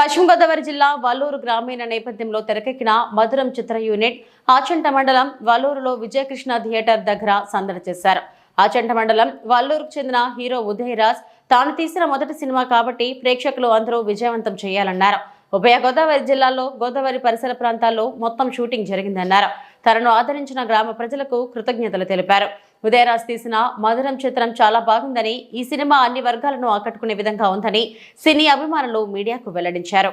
పశ్చిమ గోదావరి జిల్లా వల్లూరు గ్రామీణ నేపథ్యంలో తెరకెక్కిన మధురం చిత్ర యూనిట్ ఆచంట మండలం వల్లూరులో విజయకృష్ణ థియేటర్ దగ్గర సందడి చేశారు. ఆచంట మండలం వల్లూరుకు చెందిన హీరో ఉదయరాజ్ తాను తీసిన మొదటి సినిమా కాబట్టి ప్రేక్షకులు అందరూ విజయవంతం చేయాలన్నారు. ఉభయ గోదావరి జిల్లాలో గోదావరి పరిసర ప్రాంతాల్లో మొత్తం షూటింగ్ జరిగిందన్నారు. తనను ఆదరించిన గ్రామ ప్రజలకు కృతజ్ఞతలు తెలిపారు. ఉదయరాజ్ తీసిన మధురం చిత్రం చాలా బాగుందని ఈ సినిమా అన్ని వర్గాలను ఆకట్టుకునే విధంగా ఉందని సినీ అభిమానులు మీడియాకు వెల్లడించారు.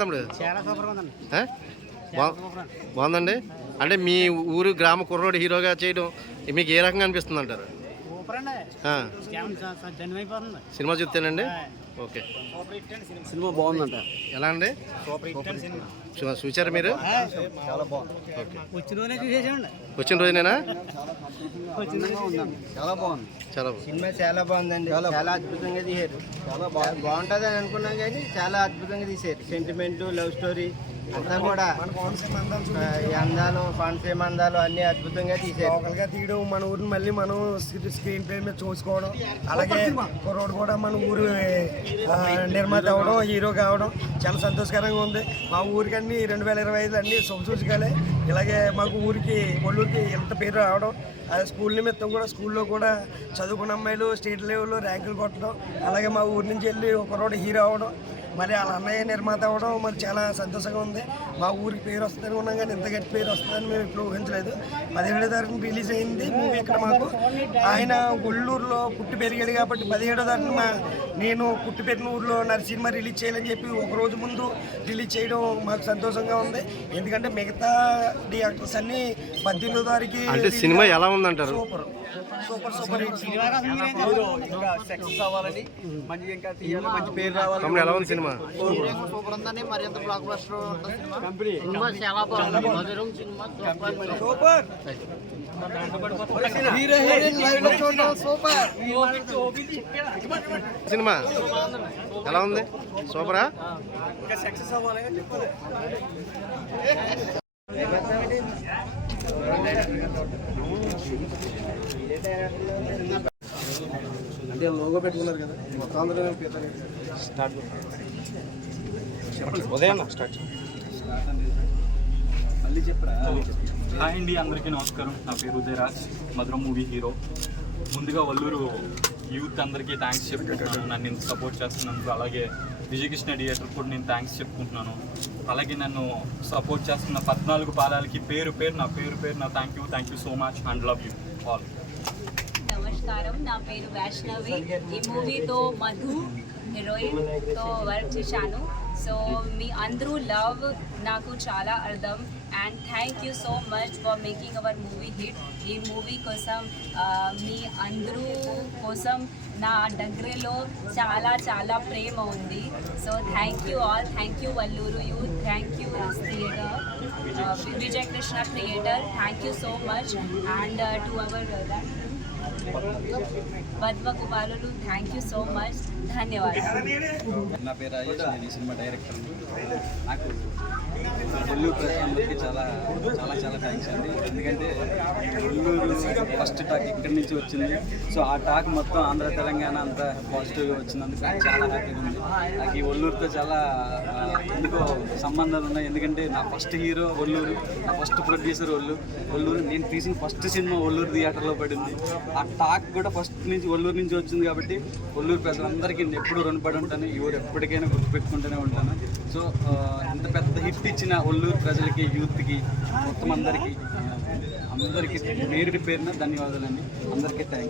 తమ్ముడు చాలా ఉందండి. బాగుందండి? అంటే మీ ఊరు గ్రామ కుర్రోడు హీరోగా చేయడం మీకు ఏ రకంగా అనిపిస్తుంది అంటారు సినిమా చూస్తేనండి? ఓకే. సినిమా బాగుందంట. ఎలా అండి? చూసారా మీరు? చాలా బాగుంది ఓకే. వచ్చిన రోజునే చూసేసామండి వచ్చిన రోజునేనా? చాలా బాగుంది. చాలా బాగుంది. సినిమా చాలా బాగుందండి. చాలా అద్భుతంగా తీశారు. చాలా బాగుంటుంది అని అనుకున్నాం కానీ చాలా అద్భుతంగా తీశారు. సెంటిమెంట్ లవ్ స్టోరీ అంతా కూడా అందాలు కోనసీమ అందాలు అన్ని అద్భుతంగా తీశారు. లోకల్గా తీయడం మన ఊరిని మళ్ళీ మనం స్క్రీ- స్క్రీన్ ప్లే మీద చూసుకోవడం అలాగే కుర్రోడు కూడా మన ఊరు నిర్మాత అవడం హీరో కావడం చాలా సంతోషకరంగా ఉంది. మా ఊరికి రెండు వేల ఇరవై ఐదు అన్ని శుభసూచికలే ఇలాగే మాకు ఊరికి ఒళ్ళూరికి ఎంత పేరు రావడం అదే స్కూల్ నిమిత్తం కూడా స్కూల్లో కూడా చదువుకున్న అమ్మాయిలు స్టేట్ లెవెల్లో ర్యాంకులు కొట్టడం అలాగే మా ఊరి నుంచి వెళ్ళి ఒక రోడ్డు హీరో అవ్వడం మరి వాళ్ళ అన్నయ్య నిర్మాత అవ్వడం మరి చాలా సంతోషంగా ఉంది. మా ఊరికి పేరు వస్తుందని ఉన్నాం కానీ ఇంత గట్టి పేరు వస్తుందని మేము ఇప్పుడు ఊహించలేదు. పదిహేడో తారీఖున రిలీజ్ అయింది మూవీ ఇక్కడ మాకు. ఆయన ఒళ్ళూరులో పుట్టి పెరిగాడు కాబట్టి పదిహేడో తారీఖున మా నేను పుట్టి పెరిగిన ఊర్లో నా సినిమా రిలీజ్ చేయాలని చెప్పి ఒక రోజు ముందు రిలీజ్ చేయడం మాకు సంతోషంగా ఉంది. ఎందుకంటే మిగతా డి యాక్టర్స్ అన్ని పద్దెనిమిదో తారీఖు అంటే సినిమా ఎలా ఉందంటారు? Super. Super super hit. Success అవ్వాలని మంచి ఇంకా తీయాలి మంచి పేరు రావాలి తమ్ముడు ఎలా ఉంది సినిమా? సూపర్ ఉందని మరింత బ్లాక్ బస్టర్ ఉంటుంది సూపర్ హీరో హీరోయిన్ లైవ్లో చూడడం సూపర్. సినిమా? ఎలా ఉంది? సూపరా? అంటే లోగో పెట్టుకున్నారు కదా. మొత్తం అందరూ ఉదయం స్టార్ట్ హాయ్ అండి అందరికీ నమస్కారం. నా పేరు ఉదయరాజ్ మధురం మూవీ హీరో. ముందుగా వల్లూరు యూత్ అందరికీ థ్యాంక్స్ చెప్పుకుంటున్నాను. నన్ను ఇంత సపోర్ట్ చేస్తున్నందుకు అలాగే విజయకృష్ణ థియేటర్ కూడా నేను థ్యాంక్స్ చెప్పుకుంటున్నాను. అలాగే నన్ను సపోర్ట్ చేస్తున్న పద్నాలుగు పాదాలకి పేరు పేరు నా పేరు పేరు నా thank you thank you so much and love you all నమస్కారం. నా పేరు వైష్ణవి. ఈ మూవీతో మధు హీరోయిన్తో వర్క్ చేశాను. సో మీ అందరూ లవ్ నాకు చాలా అర్థం. And thank you so much for making our movie hit ఈ మూవీ కోసం మీ అందరూ కోసం నా దగ్గరలో చాలా చాలా ప్రేమ ఉంది. So thank you all thank you Valluru you thank you theatre Vijaya Krishna theatre thank you so much and to our Padma కుమారులు థ్యాంక్ యూ సో మచ్ ధన్యవాదాలు నా పేరు రాజేష్ నేను ఈ సినిమా డైరెక్టర్. నాకు నెల్లూరు ప్రజలందరికీ చాలా చాలా చాలా థ్యాంక్స్ అండి. ఎందుకంటే నెల్లూరు ఫస్ట్ టాక్ ఇక్కడి నుంచి వచ్చింది. సో ఆ టాక్ మొత్తం ఆంధ్ర తెలంగాణ అంతా పాజిటివ్గా వచ్చినందుకు చాలా హ్యాపీగా ఉంది. నాకు ఈ ఒల్లూరుతో చాలా ఎందుకో సంబంధాలు ఉన్నాయి. ఎందుకంటే నా ఫస్ట్ హీరో ఒల్లూరు నా ఫస్ట్ ప్రొడ్యూసర్ ఒళ్ళు ఒల్లూరు నేను తీసిన ఫస్ట్ సినిమా ఒల్లూరు థియేటర్లో పడింది. ఆ టాక్ కూడా ఫస్ట్ నుంచి ఒల్లూరు నుంచి వచ్చింది కాబట్టి ఒల్లూరు ప్రజలందరికీ నేను ఎప్పుడూ రుణపడి ఉంటాను. ఈ ఊరు ఎప్పటికైనా గుర్తుపెట్టుకుంటూనే ఉంటాను. సో ఎంత పెద్ద హిట్ ఇచ్చిన ఒల్లూరు ప్రజలకి యూత్కి మొత్తం అందరికీ అందరికీ పేరు పేరున ధన్యవాదాలండి. అందరికీ థ్యాంక్